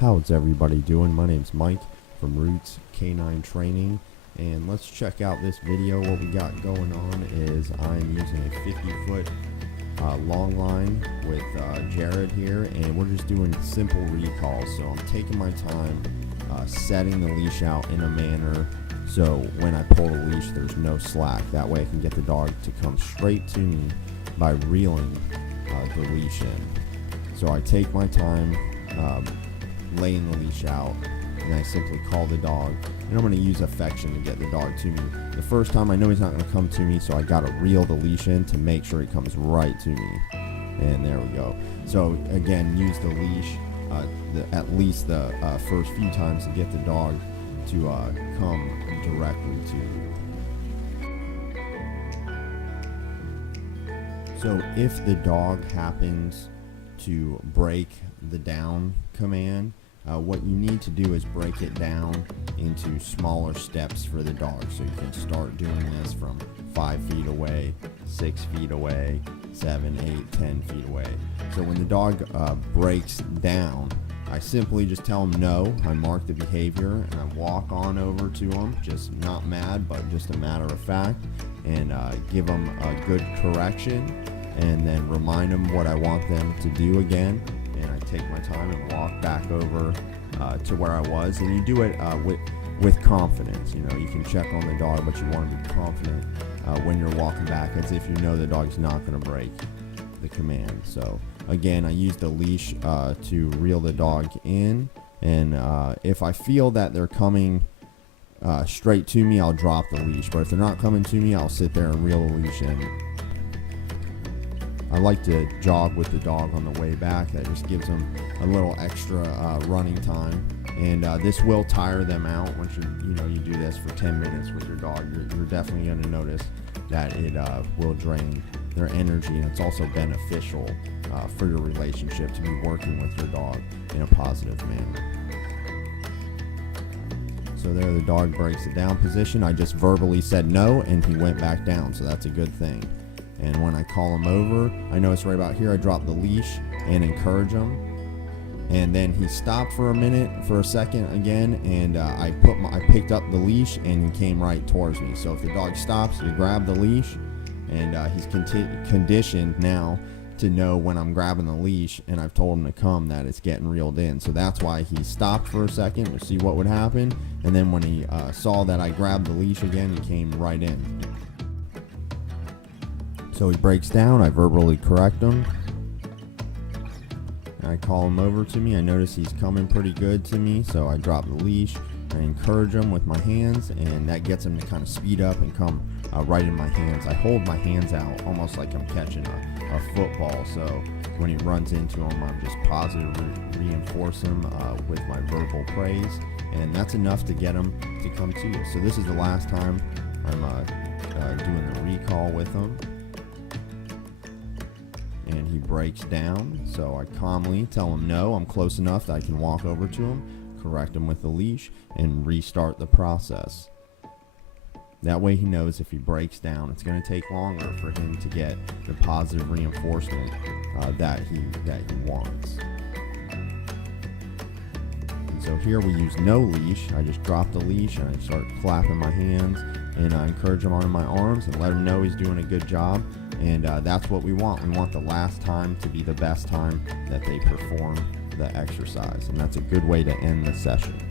How's everybody doing? My name's Mike from Roots Canine Training, and let's check out this video. What we got going on is I'm using a 50-foot long line with Jared here, and we're just doing simple recalls. So I'm taking my time setting the leash out in a manner so when I pull the leash there's no slack. That way I can get the dog to come straight to me by reeling the leash in. So I take my time laying the leash out, and I simply call the dog, and I'm going to use affection to get the dog to me. The first time I know he's not going to come to me, so I got to reel the leash in to make sure he comes right to me. And there we go. So again, use the leash at least the first few times to get the dog to come directly to you. So if the dog happens to break the down command, what you need to do is break it down into smaller steps for the dog. So you can start doing this from 5 feet away, 6 feet away, 7, 8, 10 feet away. So when the dog breaks down, I simply just tell him no. I mark the behavior and I walk on over to him, just not mad, but just a matter of fact, and give them a good correction, and then remind them what I want them to do again. And I take my time and walk back over to where I was. And you do it with confidence. You know, you can check on the dog, but you want to be confident when you're walking back, as if you know the dog's not going to break the command. So again, I use the leash to reel the dog in, and if I feel that they're coming straight to me, I'll drop the leash. But if they're not coming to me, I'll sit there and reel the leash in. I like to jog with the dog on the way back. That just gives them a little extra running time, and this will tire them out. Once you do this for 10 minutes with your dog, you're definitely going to notice that it will drain their energy, and it's also beneficial for your relationship to be working with your dog in a positive manner. So there, the dog breaks the down position. I just verbally said no, and he went back down, so that's a good thing. And when I call him over, I notice right about here I drop the leash and encourage him. And then he stopped for a second again, and I picked up the leash and he came right towards me. So if the dog stops, you grab the leash, and he's conditioned now to know when I'm grabbing the leash and I've told him to come, that it's getting reeled in. So that's why he stopped for a second to see what would happen. And then when he saw that I grabbed the leash again, he came right in. So he breaks down, I verbally correct him. I call him over to me. I notice he's coming pretty good to me, so I drop the leash. I encourage him with my hands, and that gets him to kind of speed up and come right in my hands. I hold my hands out almost like I'm catching a football. So when he runs into him, I'm just positively reinforce him with my verbal praise, and that's enough to get him to come to you. So this is the last time I'm doing the recall with him. And he breaks down, so I calmly tell him no, I'm close enough that I can walk over to him, correct him with the leash, and restart the process. That way he knows if he breaks down, it's going to take longer for him to get the positive reinforcement that he wants. And so here we use no leash. I just drop the leash and I start clapping my hands, and I encourage him onto my arms and let him know he's doing a good job. And that's what we want. We want the last time to be the best time that they perform the exercise. And that's a good way to end the session.